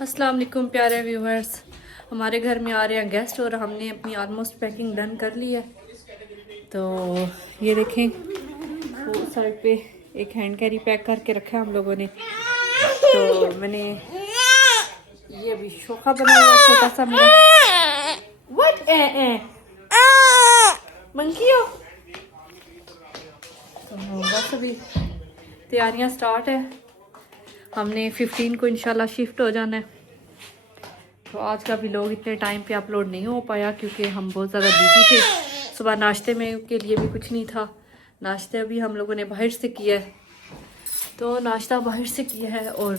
अस्सलाम वालेकुम प्यारे व्यूवर्स। हमारे घर में आ रहे हैं गेस्ट और हमने अपनी ऑलमोस्ट पैकिंग डन कर ली है। तो ये देखें, वो साइड पे एक हैंड कैरी पैक करके रखा है हम लोगों ने। तो मैंने ये अभी शोखा बना हुआ छोटा सा मेरा। व्हाट मंकी हो। तो बस अभी तैयारियां स्टार्ट है। हमने 15 को इंशाल्लाह शिफ्ट हो जाना है। तो आज का व्लॉग इतने टाइम पे अपलोड नहीं हो पाया क्योंकि हम बहुत ज़्यादा बिजी थे। सुबह नाश्ते में के लिए भी कुछ नहीं था। नाश्ता भी हम लोगों ने बाहर से किया है। तो नाश्ता बाहर से किया है और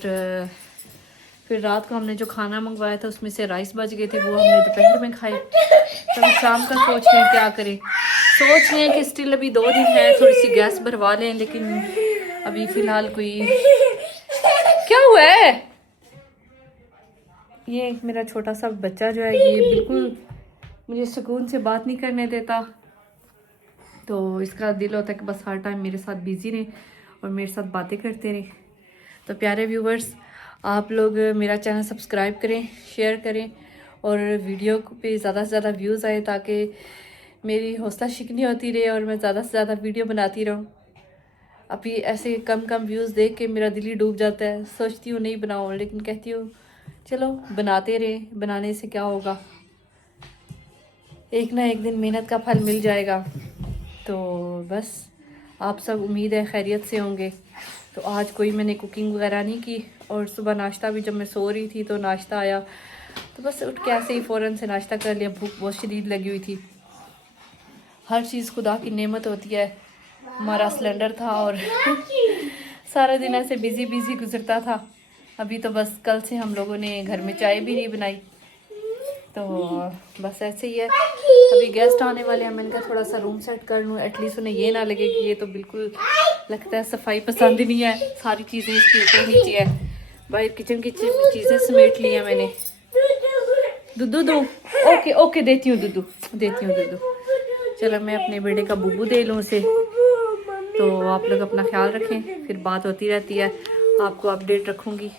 फिर रात को हमने जो खाना मंगवाया था उसमें से राइस बच गए थे, वो हमने दोपहर में खाए। तो हम शाम का सोच रहे हैं क्या करें। सोच रहे हैं कि स्टिल अभी 2 दिन है, थोड़ी सी गैस भरवा लें, लेकिन अभी फ़िलहाल कोई क्या हुआ है। ये एक मेरा छोटा सा बच्चा जो है ये बिल्कुल मुझे सुकून से बात नहीं करने देता। तो इसका दिल होता है कि बस हर टाइम मेरे साथ बिज़ी रहे और मेरे साथ बातें करते रहे। तो प्यारे व्यूवर्स, आप लोग मेरा चैनल सब्सक्राइब करें, शेयर करें और वीडियो पे ज़्यादा से ज़्यादा व्यूज़ आए ताकि मेरी हौसला शिकनी होती रहे और मैं ज़्यादा से ज़्यादा वीडियो बनाती रहूँ। अभी ऐसे कम कम व्यूज़ देख के मेरा दिल ही डूब जाता है। सोचती हूँ नहीं बनाऊँ, लेकिन कहती हूँ चलो बनाते रहे, बनाने से क्या होगा, एक ना एक दिन मेहनत का फल मिल जाएगा। तो बस आप सब उम्मीद है खैरियत से होंगे। तो आज कोई मैंने कुकिंग वगैरह नहीं की और सुबह नाश्ता भी जब मैं सो रही थी तो नाश्ता आया तो बस उठ के ऐसे ही फ़ौरन से नाश्ता कर लिया। भूख बहुत शदीद लगी हुई थी। हर चीज़ खुदा की नेमत होती है। हमारा सिलेंडर था और सारा दिन ऐसे बिज़ी बिज़ी गुजरता था। अभी तो बस कल से हम लोगों ने घर में चाय भी नहीं बनाई। तो बस ऐसे ही है। अभी गेस्ट आने वाले हैं, मैंने कहा थोड़ा सा रूम सेट कर लूँ, एटलीस्ट उन्हें ये ना लगे कि ये तो बिल्कुल लगता है सफाई पसंद ही नहीं है, सारी चीज़ें इसके ऊपर नीचे है। बाहर किचन की चीज़ें समेट ली हैं मैंने। दूधू दूँ? ओके ओके, देती हूँ दूधू, देती हूँ दूधू। चलो मैं अपने बेटे का बुबू दे लूँ उसे। तो आप लोग अपना ख्याल रखें, फिर बात होती रहती है, आपको अपडेट रखूँगी।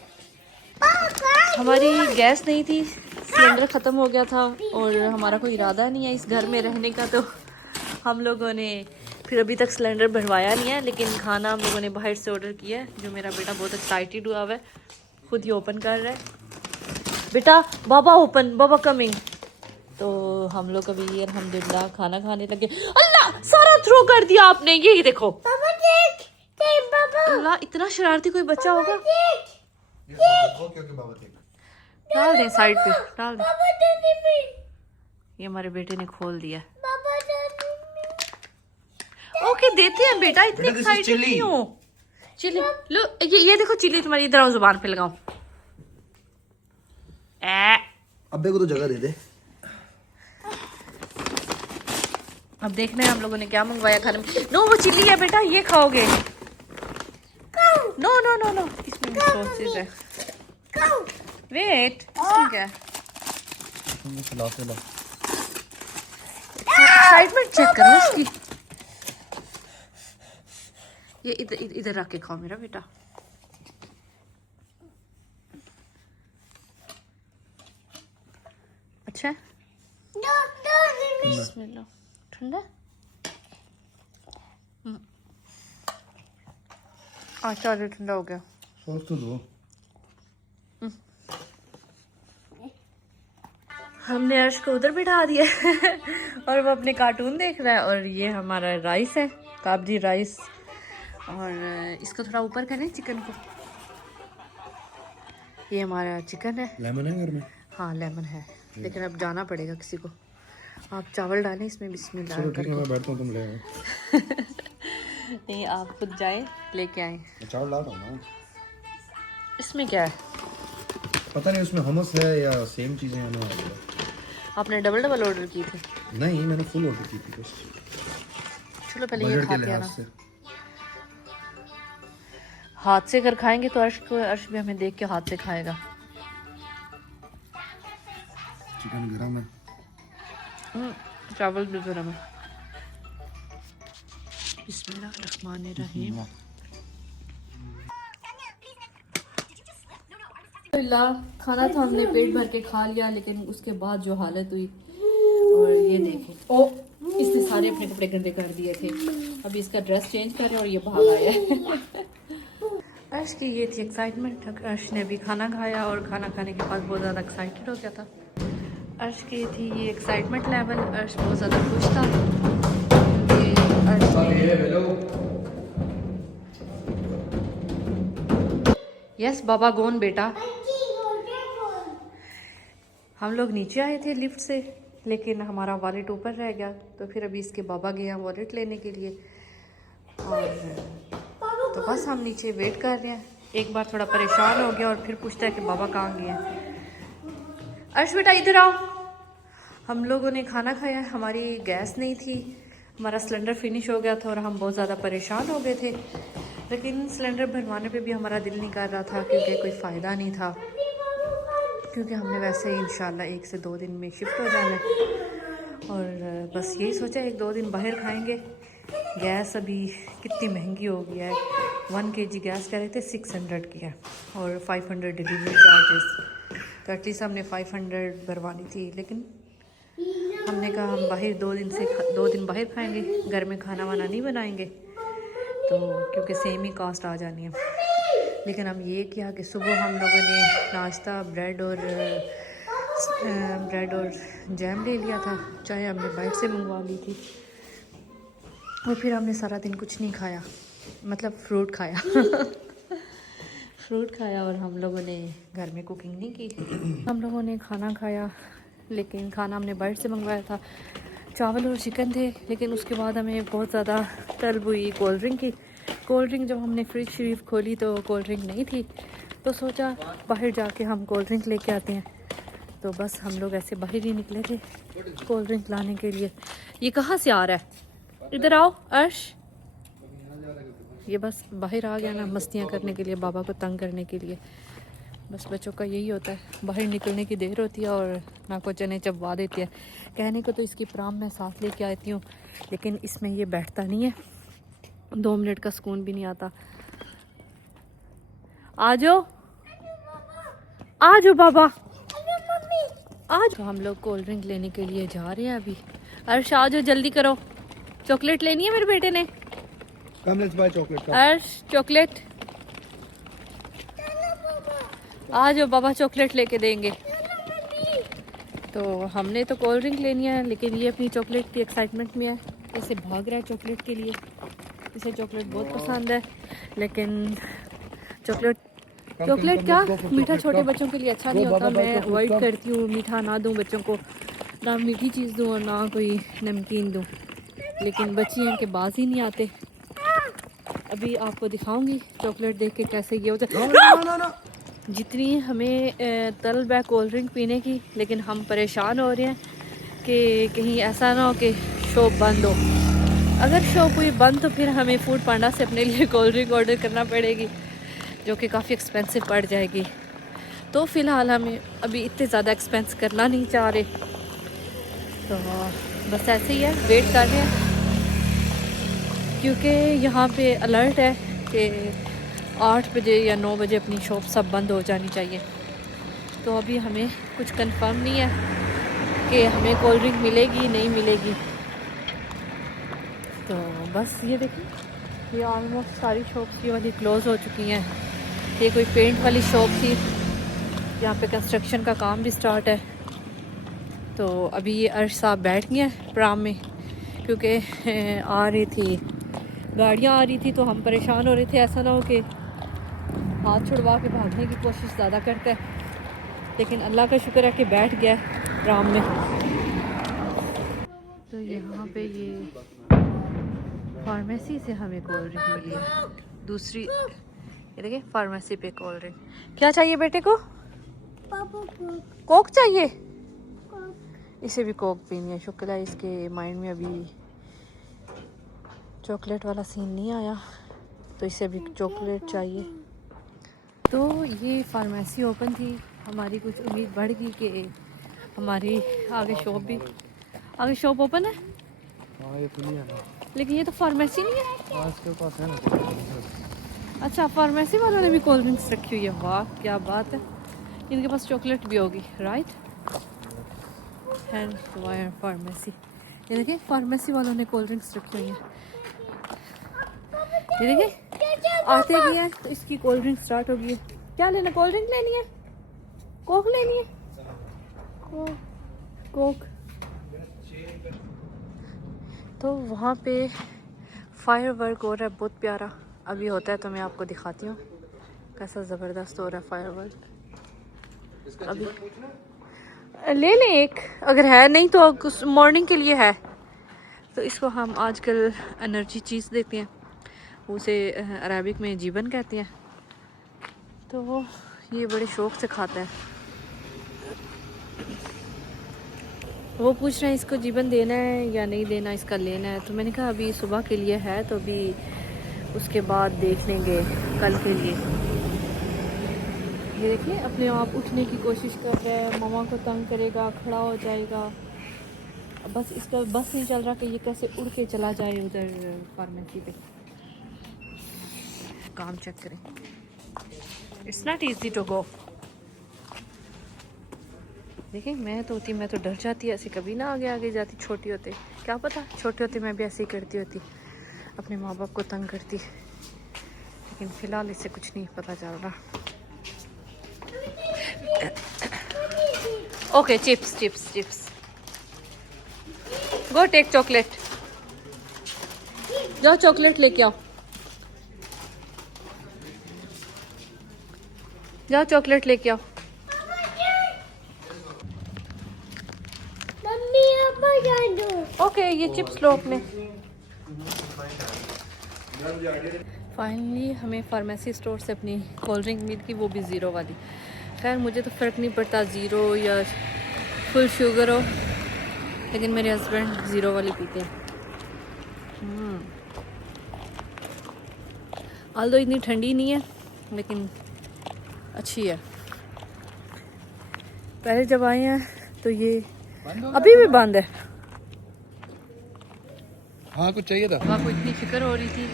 हमारी गैस नहीं थी, सिलेंडर ख़त्म हो गया था और हमारा कोई इरादा नहीं है इस घर में रहने का। तो हम लोगों ने फिर अभी तक सिलेंडर भरवाया नहीं है, लेकिन खाना हम लोगों ने बाहर से ऑर्डर किया है। जो मेरा बेटा बहुत एक्साइटेड हुआ है, खुद ही ओपन कर रहा है। बेटा बाबा ओपन, बाबा कमिंग। तो हम लोग अभी अल्हम्दुलिल्लाह खाना खाने लगे। अल्लाह, सारा थ्रो कर दिया आपने। ये देखो अल्लाह, इतना शरारती कोई बच्चा होगा। डाल दें साइड पे, डाल दें। ये हमारे बेटे ने खोल दिया। ओके देते हैं बेटा, इतने एक्साइटेड नहीं हो। चिली लो, ये देखो चिली तुम्हारी, इधर आओ जुबान पे लगाऊं। अब्बे को तो जगह दे दे। अब देखना है हम लोगों ने क्या मंगवाया खाने में। नो वो चिल्ली है बेटा, ये खाओगे। नो नो नो नो, इसमें सॉसेज है। वेट, इसमें क्या है? साइड में चेक करो उसकी। ये इधर इधर रख के खाओ मेरा बेटा। अच्छा बिस्मिल्लाह। ठंडा अच्छा, ठंडा हो गया। सॉस तो दो। हमने अर्श को उधर बिठा दिया और वो अपने कार्टून देख रहा है। और ये हमारा राइस है, काबजी राइस। और इसको थोड़ा ऊपर करें चिकन को। ये हमारा चिकन है। लेमन है घर में? हाँ लेमन है, लेकिन अब जाना पड़ेगा किसी को। आप चावल डालें इसमें, बिस्मिल्लाह। चलो ठीक है, मैं बैठता हूँ, तुम ले आओ। नहीं, आप खुद जाए लेके आए। चावल ला रहा हूँ ना। इसमें क्या है पता नहीं, उसमें हमस है या सेम चीजें हैं। आपने डबल डबल ऑर्डर की थी? नहीं, मैंने फुल ऑर्डर की थी बस। चलो पहले ये खा के आना। से हाथ से अगर खाएंगे तो अर्श भी हमें देख के हाथ से खाएगा। चिकन गरम है, चावल भी गरम है। बिस्मिल्लाहिर्रहमानिर्रहीम। तो अल्हम्दुलिल्लाह खाना तो हमने पेट भर के खा लिया, लेकिन उसके बाद जो हालत हुई, और ये देखें, ओ इसने सारे अपने कपड़े गंदे कर दिए थे। अभी इसका ड्रेस चेंज कर रहे हैं और ये भाग आया है। अर्श की ये थी एक्साइटमेंट। अर्श ने अभी खाना खाया और खाना खाने के बाद बहुत ज़्यादा एक्साइटेड हो गया था। अर्श की थी ये एक्साइटमेंट लेवल। अर्श बहुत ज़्यादा खुश था। यस बाबा गोन बेटा। हम लोग नीचे आए थे लिफ्ट से, लेकिन हमारा वॉलेट ऊपर रह गया, तो फिर अभी इसके बाबा गए हैं वॉलेट लेने के लिए। और तो बस हम नीचे वेट कर रहे हैं। एक बार थोड़ा परेशान हो गया और फिर पूछता है कि बाबा कहाँ गए हैं। अर्श बेटा इधर आओ। हम लोगों ने खाना खाया, हमारी गैस नहीं थी, हमारा सिलेंडर फिनिश हो गया था और हम बहुत ज़्यादा परेशान हो गए थे। लेकिन सिलेंडर भरवाने पे भी हमारा दिल नहीं कर रहा था, क्योंकि कोई फ़ायदा नहीं था, क्योंकि हमने वैसे ही इंशाल्लाह 1 से 2 दिन में शिफ्ट हो जाना है। और बस यही सोचा 1-2 दिन बाहर खाएंगे। गैस अभी कितनी महंगी हो गई है। 1 kg गैस कह रहे थे 600 की है और 500 डिलीवरी चार्जेस। तो एटलीस्ट हमने 500 भरवानी थी, लेकिन हमने कहा हम बाहर 2 दिन बाहर खाएंगे, घर में खाना वाना नहीं बनाएंगे, तो क्योंकि सेम ही कॉस्ट आ जानी है। लेकिन हम ये किया कि सुबह हम लोगों ने नाश्ता ब्रेड और जैम ले लिया था। चाय हमने बाहर से मंगवा ली थी और फिर हमने सारा दिन कुछ नहीं खाया, मतलब फ्रूट खाया। फ्रूट खाया और हम लोगों ने घर में कुकिंग नहीं की। हम लोगों ने खाना खाया, लेकिन खाना हमने बाहर से मंगवाया था। चावल और चिकन थे, लेकिन उसके बाद हमें बहुत ज़्यादा तलब हुई कोल्ड ड्रिंक की। कोल्ड ड्रिंक जब हमने फ्रिज शरीफ खोली तो कोल्ड ड्रिंक नहीं थी, तो सोचा बाहर जाके हम कोल्ड ड्रिंक लेके आते हैं। तो बस हम लोग ऐसे बाहर ही निकले थे कोल्ड ड्रिंक लाने के लिए। ये कहाँ से आ रहा है? इधर आओ अर्श। ये बस बाहर आ गया ना मस्तियाँ करने के लिए, बाबा को तंग करने के लिए। बस बच्चों का यही होता है, बाहर निकलने की देर होती है और ना को चने चबवा देते हैं। कहने को तो इसकी प्राम मैं साथ लेके आती हूँ, लेकिन इसमें ये बैठता नहीं है, 2 मिनट का सुकून भी नहीं आता। आ जाओ बाबा, आज हम लोग कोल्ड ड्रिंक लेने के लिए जा रहे हैं अभी। अर्श आ जाओ, जल्दी करो, चॉकलेट लेनी है मेरे बेटे ने। Come, let's buy chocolate. Come. अर्श चॉकलेट, आ जाओ बाबा चॉकलेट लेके देंगे। तो हमने तो कोल्ड ड्रिंक लेनी है, लेकिन ये अपनी चॉकलेट की एक्साइटमेंट में है, इसे भाग रहा है चॉकलेट के लिए। इसे चॉकलेट बहुत पसंद है, लेकिन चॉकलेट क्या मीठा छोटे बच्चों के लिए अच्छा नहीं होता। मैं अवॉइड करती हूँ, मीठा ना दूँ बच्चों को, ना मीठी चीज़ दूँ और ना कोई नमकीन दूँ। लेकिन बच्ची हैं कि बाज ही नहीं आते। अभी आपको दिखाऊंगी चॉकलेट देख के कैसे ये होता है। जितनी हमें तलब है कोल्ड ड्रिंक पीने की, लेकिन हम परेशान हो रहे हैं कि कहीं ऐसा ना हो कि शॉप बंद हो। अगर शॉप हुई बंद तो फिर हमें फूड पांडा से अपने लिए कोल्ड ड्रिंक ऑर्डर करना पड़ेगी, जो कि काफ़ी एक्सपेंसिव पड़ जाएगी। तो फ़िलहाल हमें अभी इतने ज़्यादा एक्सपेंस करना नहीं चाह रहे, तो बस ऐसे ही है, वेट कर रहे हैं। क्योंकि यहाँ पे अलर्ट है कि 8 बजे या 9 बजे अपनी शॉप सब बंद हो जानी चाहिए। तो अभी हमें कुछ कंफर्म नहीं है कि हमें कोल्ड ड्रिंक मिलेगी नहीं मिलेगी। तो बस ये देखिए, ये ऑलमोस्ट सारी शॉप्स ये वाली क्लोज़ हो चुकी हैं। ये कोई पेंट वाली शॉप थी, यहाँ पे कंस्ट्रक्शन का काम भी स्टार्ट है। तो अभी ये अर्श साहब बैठ गए हैं प्राम में, क्योंकि आ रही थी गाड़ियाँ आ रही थी, तो हम परेशान हो रहे थे ऐसा ना हो कि हाथ छुड़वा के भागने की कोशिश ज़्यादा करते हैं। लेकिन अल्लाह का शुक्र है कि बैठ गया प्राम में। तो यहाँ पे ये फार्मेसी से हमें कोल्ड ड्रिंक मिली है, दूसरी। ये देखिए फार्मेसी पे कोल्ड ड्रिंक। क्या चाहिए बेटे को? कोक चाहिए? इसे भी कोक पीनी है। शुक्र है इसके माइंड में अभी चॉकलेट वाला सीन नहीं आया, तो इसे भी चॉकलेट चाहिए। तो ये फार्मेसी ओपन थी, हमारी कुछ उम्मीद बढ़ गई कि हमारी आगे शॉप ओपन है। हाँ ये खुली है ना, लेकिन ये तो फार्मेसी नहीं है। हाँ इसके पास है ना। अच्छा, फार्मेसी वालों ने भी कोल्ड ड्रिंक्स रखी हुई है, वाह क्या बात है। इनके पास चॉकलेट भी होगी, राइट। हैंड वायर फार्मेसी, ये देखिए फार्मेसी वालों ने कोल्ड ड्रिंक्स रखी हुई हैं। ये देखिए आते भी हैं तो इसकी कोल्ड ड्रिंक स्टार्ट हो गई है। क्या लेना, कोल्ड ड्रिंक लेनी है, कोक लेनी है, कोक। तो वहाँ पे फायर वर्क हो रहा है बहुत प्यारा, अभी होता है तो मैं आपको दिखाती हूँ कैसा ज़बरदस्त हो रहा है फायर वर्क। अभी ले लें एक, अगर है, नहीं तो मॉर्निंग के लिए है। तो इसको हम आजकल एनर्जी चीज़ देते हैं, उसे अरबिक में जीबन कहते हैं। तो ये बड़े शौक़ से खाता है। वो पूछ रहे हैं इसको जीबन देना है या नहीं देना, इसका लेना है। तो मैंने कहा अभी सुबह के लिए है तो अभी उसके बाद देख लेंगे कल के लिए। ये देखिए अपने आप उठने की कोशिश कर रहा है, मामा को तंग करेगा, खड़ा हो जाएगा। बस इसका बस नहीं चल रहा कि ये कैसे उड़ के चला जाए उधर फार्मेसी पे। काम चेक करें, it's not easy to go. देखिए मैं तो डर जाती, ऐसे कभी ना आगे आगे जाती। छोटी होते क्या पता, छोटे होते मैं भी ऐसे ही करती होती, अपने माँ बाप को तंग करती। लेकिन फ़िलहाल इससे कुछ नहीं पता चल रहा। Okay, chips chips chips, go take chocolate, जाओ चॉकलेट लेके आओ, जाओ चॉकलेट लेके आओ। ओके ये चिप्स लो अपने। फाइनली हमें फार्मेसी स्टोर से अपनी कोल्ड ड्रिंक मिल गई, वो भी ज़ीरो वाली। खैर मुझे तो फ़र्क नहीं पड़ता ज़ीरो या फुल शुगर हो, लेकिन मेरे हस्बैंड ज़ीरो वाली पीते हैं। आल्दो इतनी ठंडी नहीं है लेकिन अच्छी है। पहले जब आए हैं तो ये अभी भी बंद है। हाँ कुछ चाहिए था। वहाँ को इतनी फिक्र हो रही थी,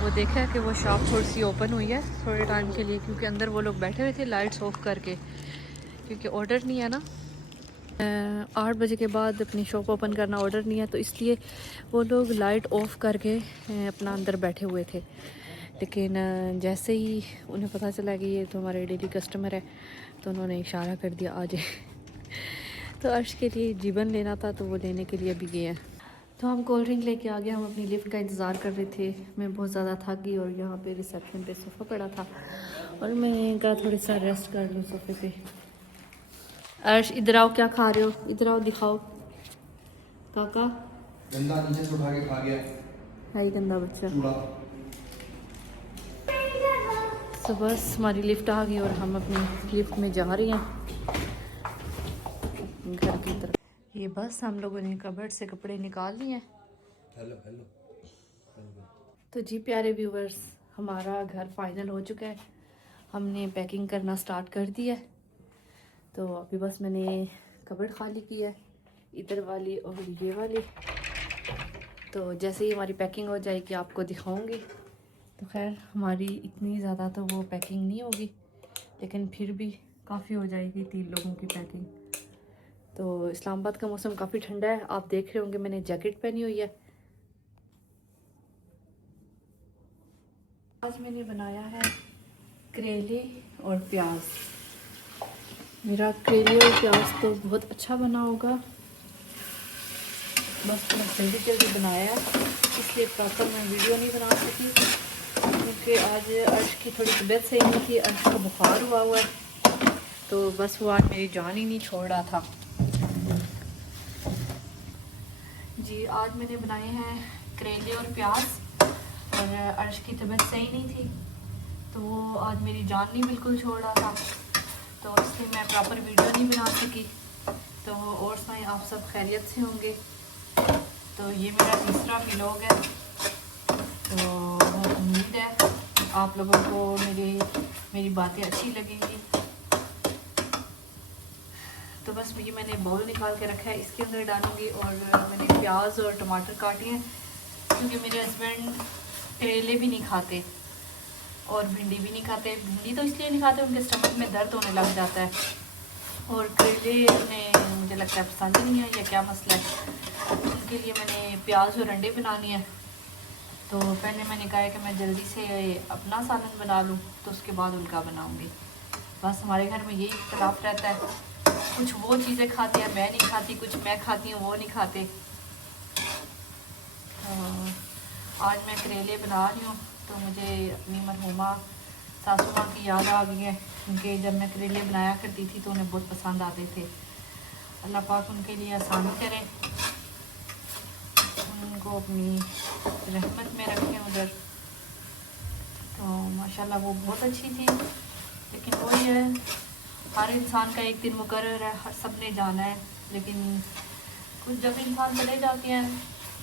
वो देखा कि वो शॉप थोड़ी सी ओपन हुई है थोड़े टाइम के लिए, क्योंकि अंदर वो लोग बैठे हुए थे लाइट्स ऑफ करके, क्योंकि ऑर्डर नहीं है ना। 8 बजे के बाद अपनी शॉप ओपन करना ऑर्डर नहीं है, तो इसलिए वो लोग लाइट ऑफ करके अपना अंदर बैठे हुए थे। लेकिन जैसे ही उन्हें पता चला कि ये तो हमारे डेली कस्टमर है, तो उन्होंने इशारा कर दिया आ जाए। तो अर्श के लिए जीवन लेना था तो वो लेने के लिए भी गए हैं। तो हम कोल्ड ड्रिंक लेके आ गए। हम अपनी लिफ्ट का इंतज़ार कर रहे थे। मैं बहुत ज़्यादा थक गई और यहाँ पे रिसेप्शन पे सोफ़ा पड़ा था और मैं कहा थोड़ी सा रेस्ट कर लूँ सोफ़े पे। अर्श इधर आओ, क्या खा रहे हो, इधर आओ दिखाओ। काका गंदा नीचे से उठा के खा गया है ही गंदा बच्चा। चूड़ा। तो बस हमारी लिफ्ट आ गई और हम अपनी लिफ्ट में जा रहे हैं घर की तरफ। ये बस हम लोगों ने कबर्ड से कपड़े निकाल लिए हैं। Hello hello. तो जी प्यारे व्यूवर्स, हमारा घर फाइनल हो चुका है। हमने पैकिंग करना स्टार्ट कर दिया है। तो अभी बस मैंने कबर्ड खाली की है, इधर वाली और ये वाली। तो जैसे ही हमारी पैकिंग हो जाएगी आपको दिखाऊंगी। तो खैर हमारी इतनी ज़्यादा तो वो पैकिंग नहीं होगी, लेकिन फिर भी काफ़ी हो जाएगी 3 लोगों की पैकिंग। तो इस्लामाबाद का मौसम काफ़ी ठंडा है, आप देख रहे होंगे मैंने जैकेट पहनी हुई है। आज मैंने बनाया है करेले और प्याज। मेरा करेले और प्याज तो बहुत अच्छा बना होगा, बस मैं जल्दी जल्दी बनाया इसलिए प्रॉपर मैं वीडियो नहीं बना सकी, क्योंकि आज अर्श की थोड़ी तबीयत सही नहीं थी। अर्श को बुखार हुआ है, तो बस वो आज मेरी जान ही नहीं छोड़ रहा था। जी आज मैंने बनाए हैं करेले और प्याज, और अर्श की तबीयत सही नहीं थी तो वो आज मेरी जान नहीं बिल्कुल छोड़ रहा था, तो इसलिए मैं प्रॉपर वीडियो नहीं बना सकी। तो और सुनाएं, आप सब खैरियत से होंगे। तो ये मेरा तीसरा व्लॉग है, तो उम्मीद है आप लोगों को मेरी बातें अच्छी लगेंगी। तो बस ये मैंने बाउल निकाल के रखा है, इसके अंदर डालूंगी। और मैंने प्याज और टमाटर काटे हैं, क्योंकि मेरे हस्बैंड करेले भी नहीं खाते और भिंडी भी नहीं खाते। भिंडी तो इसलिए नहीं खाते, उनके स्टमक में दर्द होने लग जाता है। और करेले उन्हें मुझे लगता है पसंद ही नहीं है, या क्या मसला है। उनके लिए मैंने प्याज और अंडे बनानी है। तो पहले मैंने कहा है कि मैं जल्दी से अपना सालन बना लूँ, तो उसके बाद उनका बनाऊँगी। बस हमारे घर में यही इख्तलाफ रहता है, कुछ वो चीज़ें खाते हैं मैं नहीं खाती, कुछ मैं खाती हूँ वो नहीं खाते। आज मैं करेले बना रही हूँ तो मुझे अपनी मरहुमा सासू माँ की याद आ गई है, क्योंकि जब मैं करेले बनाया करती थी तो उन्हें बहुत पसंद आते थे। अल्लाह पाक उनके लिए आसानी करे, उनको अपनी रहमत में रखें उधर। तो माशाल्लाह वो बहुत अच्छी थी, लेकिन वही है, हर इंसान का एक दिन मुकर्रर है, हर सब ने जाना है। लेकिन कुछ जब इंसान चले जाते हैं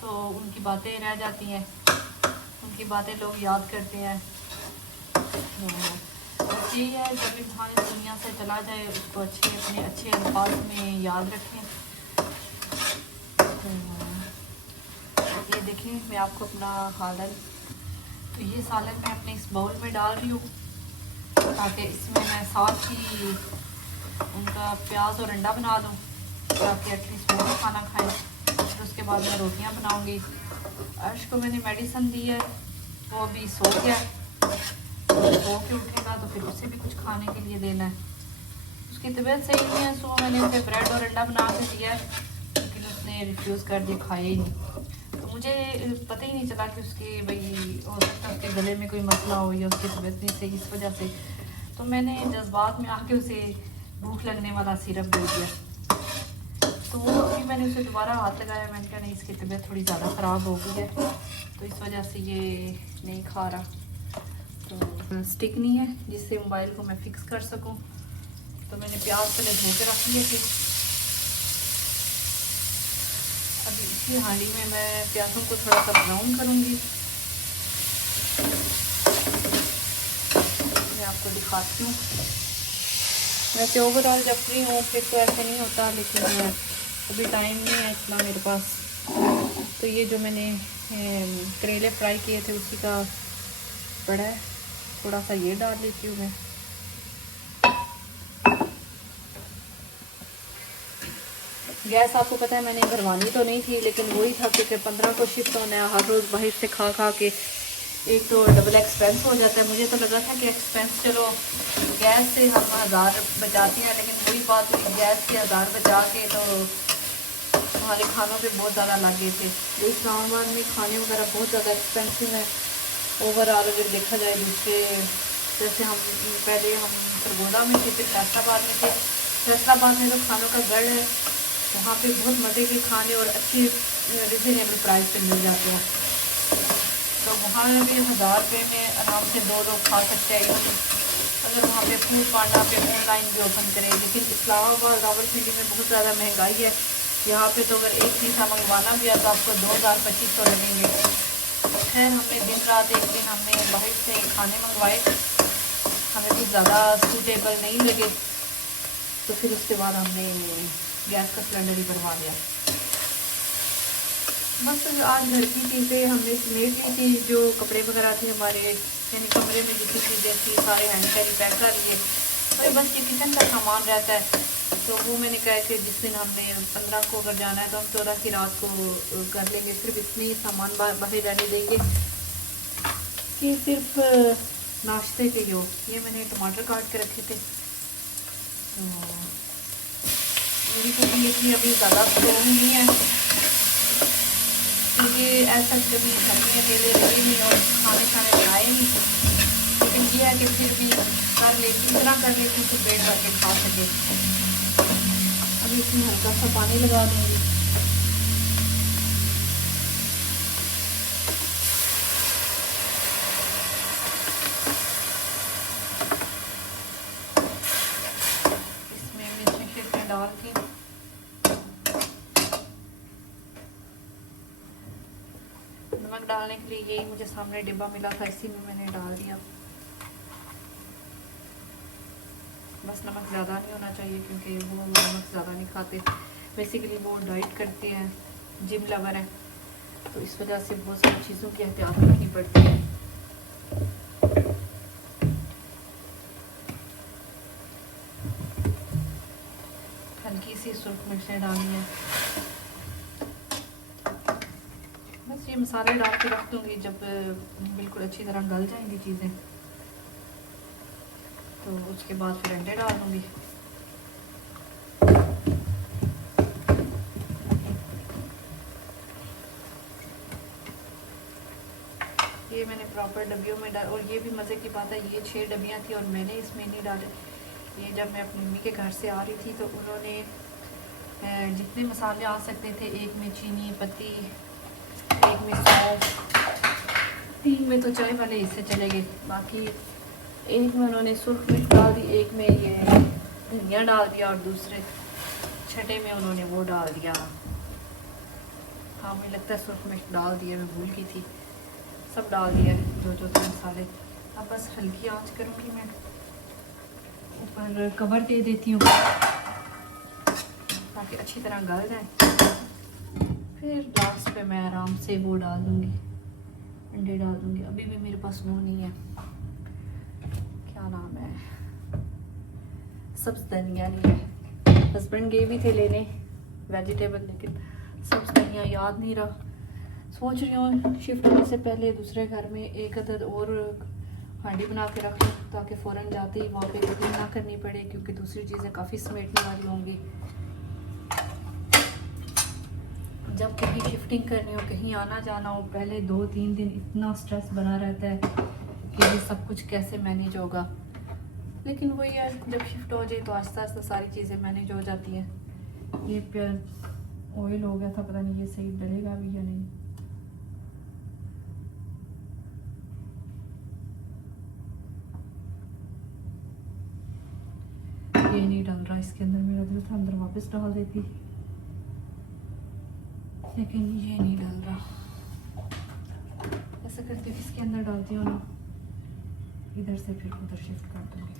तो उनकी बातें रह जाती हैं, उनकी बातें लोग याद करते हैं। तो बस यही है, जब इंसान इस दुनिया से चला जाए उसको अपने अच्छे अल्फाज में याद रखें। तो ये देखें, मैं आपको अपना सालन, तो ये सालन मैं अपने इस बाउल में डाल रही हूँ, ताकि इसमें मैं साथ ही उनका प्याज और अंडा बना दूँ, ताकि एटलीस्ट वो खाना खाएं। फिर उसके बाद मैं रोटियां बनाऊंगी। अर्श को मैंने मेडिसिन दी है, वो अभी सो गया, सो के उठेगा तो फिर उसे भी कुछ खाने के लिए देना है। उसकी तबीयत सही नहीं है, सो मैंने उसे ब्रेड और अंडा बना के दिया है, लेकिन उसने रिफ्यूज़ कर दिया, खाया ही नहीं। तो मुझे पता ही नहीं चला कि उसके भाई हो सकता है उसके गले में कोई मसला हो या उसकी तबीयत नहीं सही, इस वजह से तो मैंने जज्बात में आके उसे भूख लगने वाला सिरप दे दिया। तो वो अभी मैंने उसे दोबारा हाथ लगाया, मैंने कहा नहीं, इसकी तबीयत थोड़ी ज़्यादा ख़राब हो गई है, तो इस वजह से ये नहीं खा रहा। तो स्टिक नहीं है जिससे मोबाइल को मैं फ़िक्स कर सकूं, तो मैंने प्याज पहले धो के रख लिए थे। अभी इसी हांडी में मैं प्याज़ों को थोड़ा सा ब्राउन करूँगी। मैं आपको दिखाती हूँ। वैसे ओवरऑल जब फ्री हूँ फिर तो ऐसे नहीं होता, लेकिन अभी टाइम नहीं है इतना मेरे पास। तो ये जो मैंने करेले फ्राई किए थे उसी का बड़ा है, थोड़ा सा ये डाल लेती हूँ मैं। गैस आपको पता है मैंने भरवानी तो नहीं थी, लेकिन वही था क्योंकि 15 को शिफ्ट होना है, हर रोज़ बाहर से खा खा के एक तो डबल एक्सपेंस हो जाता है। मुझे तो लगा था कि एक्सपेंस चलो गैस से हम 1000 बचाते हैं, लेकिन वही बात हुई, गैस के 1000 बचा के तो हमारे खानों पे बहुत ज़्यादा लग गए थे। तो इस्लामाबाद में खाने वगैरह बहुत ज़्यादा एक्सपेंसिव है ओवरऑल अगर देखा जाए दूसरे। जैसे हम पहले हम सरगोदा में थे, फिर फैसलाबाद में थे। फैसलाबाद में तो खानों का गढ़ है, वहाँ पे बहुत मज़े के खाने और अच्छी रिजनेबल प्राइस पे मिल जाते हैं। तो वहाँ भी 1000 रुपये में आराम से 2 लोग खा सकते हैं। अगर वहाँ पे फूड पांडा पे ऑनलाइन भी ओपन करें, लेकिन इस्लामाबाद रावलपिंडी में बहुत ज़्यादा महंगाई है। यहाँ पे तो अगर एक पिज़्ज़ा मंगवाना भी है तो आपको 2000-2500 लगेंगे। खैर हमने दिन रात एक दिन हमने बाहर से खाने मंगवाए, हमें कुछ ज़्यादा सूटेबल नहीं लगे, तो फिर उसके बाद हमने गैस का सिलेंडर ही भरवा लिया। बस आज घर की चीज़ें हमने समेट ली थी, जो कपड़े वगैरह थे हमारे, यानी कमरे में जितनी चीज़ें थी सारे हैंड कैरी पैक कर लिए। तो बस ये किचन का सामान रहता है, तो वो मैंने कहा कि जिस दिन हमने 15 को अगर जाना है तो हम 14 की रात को कर लेंगे। सिर्फ इतनी सामान बाहर रहने देंगे कि सिर्फ नाश्ते के हो। ये मैंने टमाटर काट के रखे थे, तो मेरी कुकिंग इतनी अभी ज़्यादा स्ट्रॉन्ग नहीं है, क्योंकि ऐसा कभी घर में अकेले रहे नहीं और खाने बनाए नहीं, लेकिन ये है कि फिर भी कर लेती, इतना कर लेती तो पेट भर के खा सके। अभी इसमें हल्का सा पानी लगा दूँगी। इसमें मिर्ची शिरके डाल के नमक डालने के लिए यही मुझे सामने डिब्बा मिला था, इसी में मैंने डाल दिया। बस नमक ज़्यादा नहीं होना चाहिए, क्योंकि वो नमक ज़्यादा नहीं खाते। बेसिकली वो डाइट करते हैं, जिम लवर है, तो इस वजह से बहुत सारी चीज़ों की एहतियात रखनी पड़ती है। हल्की सी सुर्ख मिर्चें डालनी है। बस ये मसाले डाल के रख दूँगी, जब बिल्कुल अच्छी तरह गल जाएंगी चीज़ें तो उसके बाद फिर अंडे डाल दूँगी। ये मैंने प्रॉपर डब्बियों में डाल, और ये भी मज़े की बात है, ये 6 डब्बियाँ थी और मैंने इसमें नहीं डाले। ये जब मैं अपनी मम्मी के घर से आ रही थी तो उन्होंने जितने मसाले आ सकते थे, एक में चीनी पत्ती, एक में सौंफ, 3 में तो चाय वाले हिस्से चले गए, बाकी एक में उन्होंने सुर्ख मिर्च डाल दी, एक में ये धनिया डाल दिया और दूसरे छठे में उन्होंने वो डाल दिया। हाँ मुझे लगता है सुर्ख मिर्च डाल दिया, मैं भूल गई थी। सब डाल दिया है जो जो थे मसाले। अब बस हल्की आंच करूँगी, मैं ऊपर कवर दे देती हूँ ताकि अच्छी तरह गल जाए। फिर लास्ट पे मैं आराम से वो डाल दूँगी, अंडे डाल दूँगी। अभी भी मेरे पास वो नहीं है, क्या नाम है, सब्ज़ धनिया नहीं है। हस्बैंड गए भी थे लेने वेजिटेबल, लेकिन सब्ज़ धनिया याद नहीं रहा। सोच रही हूँ शिफ्ट होने से पहले दूसरे घर में एक अदद और हांडी बना के रख लूँ ताकि फ़ौरन जाते ही वहाँ पे कुकिंग ना करनी पड़े, क्योंकि दूसरी चीज़ें काफ़ी समेटने वाली होंगी। जब कहीं शिफ्टिंग करनी हो, कहीं आना जाना हो, पहले 2-3 दिन इतना स्ट्रेस बना रहता है कि ये सब कुछ कैसे मैनेज होगा। लेकिन वही है, जब शिफ्ट हो जाए तो आहिस्ता आहिस्ता सारी चीज़ें मैनेज हो जाती हैं। ये ऑयल हो गया था, पता नहीं ये सही डलेगा भी या नहीं। ये नहीं डल रहा इसके अंदर, मेरा दिल था अंदर वापस डाल देती, लेकिन ये नहीं डल रहा। ऐसा करती हूँ इसके अंदर डालती हूँ ना, इधर से फिर उधर शिफ्ट कर दूँगी।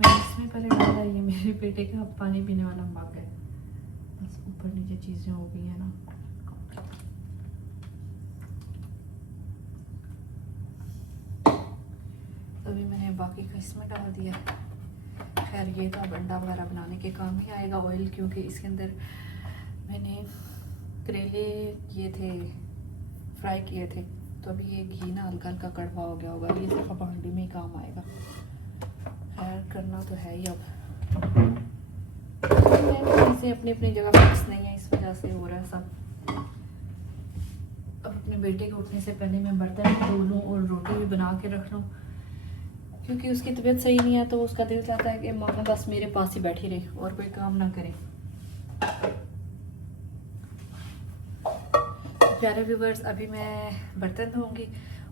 मैंने इसमें पहले डाला, ये मेरे बेटे का पानी पीने वाला मग है, बस ऊपर नीचे चीज़ें हो गई हैं ना। अभी मैंने बाकी का इसमें डाल दिया। खैर ये तो अब अंडा वगैरह बनाने के काम ही आएगा ऑयल, क्योंकि इसके अंदर मैंने करेले किए थे, फ्राई किए थे, तो अभी ये घी ना हल्का हल्का कड़वा हो गया होगा, ये सिर्फ हांडी में ही काम आएगा। खैर करना तो है ही। अब चीज़ें अपनी अपनी जगह फिक्स नहीं है, इस वजह से हो रहा है सब। अब अपने बेटे के उठने से पहले मैं बर्तन भी धो लूँ और रोटी भी बना के रख लूँ, क्योंकि उसकी तबीयत सही नहीं है तो उसका दिल चाहता है कि मामा बस मेरे पास ही बैठी रहे और कोई काम ना करे। प्यारे व्यूवर्स, अभी मैं बर्तन धोऊंगी,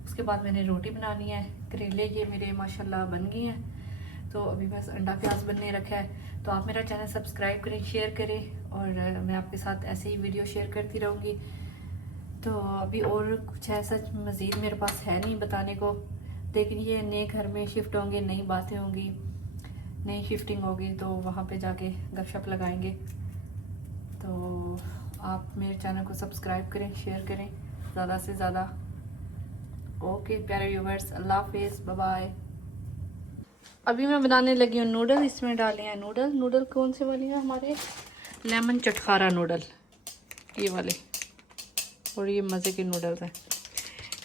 उसके बाद मैंने रोटी बनानी है। करेले ये मेरे माशाल्लाह बन गए हैं, तो अभी बस अंडा प्याज बनने रखा है। तो आप मेरा चैनल सब्सक्राइब करें, शेयर करें, और मैं आपके साथ ऐसे ही वीडियो शेयर करती रहूँगी। तो अभी और कुछ ऐसा मज़ीद मेरे पास है नहीं बताने को, लेकिन ये नए घर में शिफ्ट होंगे, नई बातें होंगी, नई शिफ्टिंग होगी, तो वहाँ पे जाके गपशप लगाएंगे। तो आप मेरे चैनल को सब्सक्राइब करें, शेयर करें ज़्यादा से ज़्यादा। ओके प्यारे व्यूवर्स, अल्लाह हाफिज़, बाय बाय। अभी मैं बनाने लगी हूँ नूडल। इसमें डाले हैं नूडल कौन से वाले हैं हमारे, लेमन चटखारा नूडल, ये वाले, और ये मज़े के नूडल्स हैं।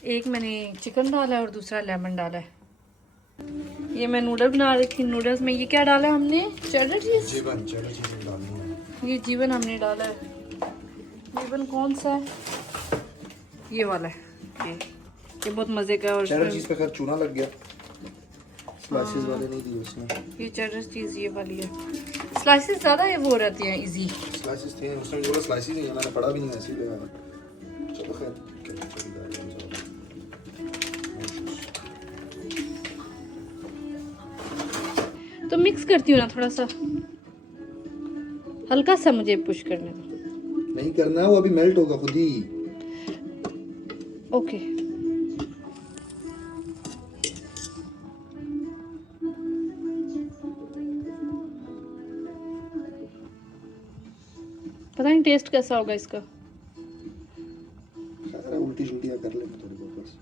एक मैंने चिकन डाला है और दूसरा लेमन डाला है। ये मैं नूडल बना रही थी। नूडल्स में ये क्या डाला है हमने, चेडर चीज़, चीज़ डालनी है। ये जीवन हमने डाला है। जीवन कौन सा है, ये वाला है, ये बहुत मज़े का है। और चेडर चीज़ पे खैर चूना लग गया, स्लाइसेस वाले नहीं दिए उसने। ये चेडर चीज़ ये वाली है, स्लाइसेस ज़्यादा है वो रहती हैं इजी। स्लाइसेस थे, उसने मुझे बोला स्लाइसेस नहीं है, मैंने पढ़ा भी नहीं, ऐसे ही लगाया। चलो खैर तो मिक्स करती हूँ ना थोड़ा सा, हल्का सा मुझे पुश करने दो। नहीं करना है, वो अभी मेल्ट होगा खुद ही। ओके पता नहीं टेस्ट कैसा होगा इसका। उल्टी शुल्टियाँ कर लेना थोड़ी बहुत बस।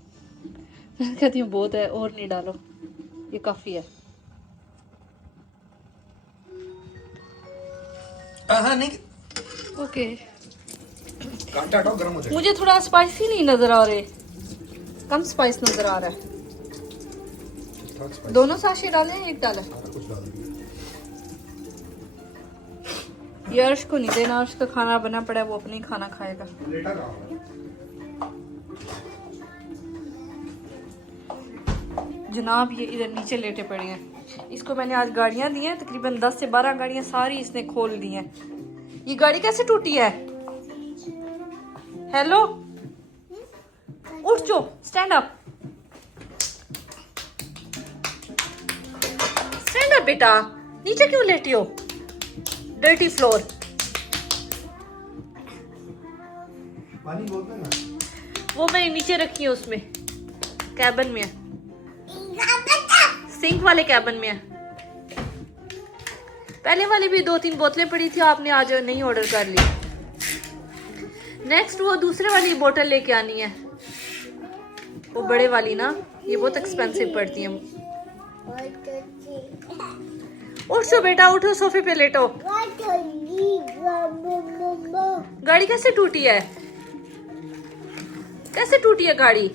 कहती हूँ बहुत है और नहीं डालो, ये काफ़ी है। हाँ नहीं ओके। कांटा हटाओ, गर्म हो जाएगा। मुझे थोड़ा स्पाइसी नहीं नजर आ रहे, कम स्पाइस नजर आ रहा है। ठीक-ठाक spice। दोनों साशे डालें, एक डालें? सारा कुछ डाल दीजिए। ये अर्श को नहीं देना, अर्श का खाना बना पड़ा है, वो अपने ही खाना खाएगा। लेटा कहाँ है? जनाब ये इधर नीचे लेटे पड़े हैं। इसको मैंने आज गाड़ियां दी हैं, तकरीबन 10 से 12 गाड़ियां सारी इसने खोल दी हैं। ये गाड़ी कैसे टूटी है? हेलो, उठ जो, स्टैंड अप, स्टैंड अप बेटा। नीचे क्यों लेटी हो? Dirty floor. पानी बोलते हैं ना। वो मैंने नीचे रखी है, उसमें कैबिन में है, सिंक वाले कैबिन में है। पहले वाली भी 2-3 बोतलें पड़ी थी, आपने आज नहीं ऑर्डर कर ली। नेक्स्ट वो दूसरे वाली बोतल लेके आनी है, वो बड़े वाली ना, ये बहुत एक्सपेंसिव पड़ती है। उठो बेटा, उठो, सोफे पे लेटो। गाड़ी कैसे टूटी है? कैसे टूटी है गाड़ी?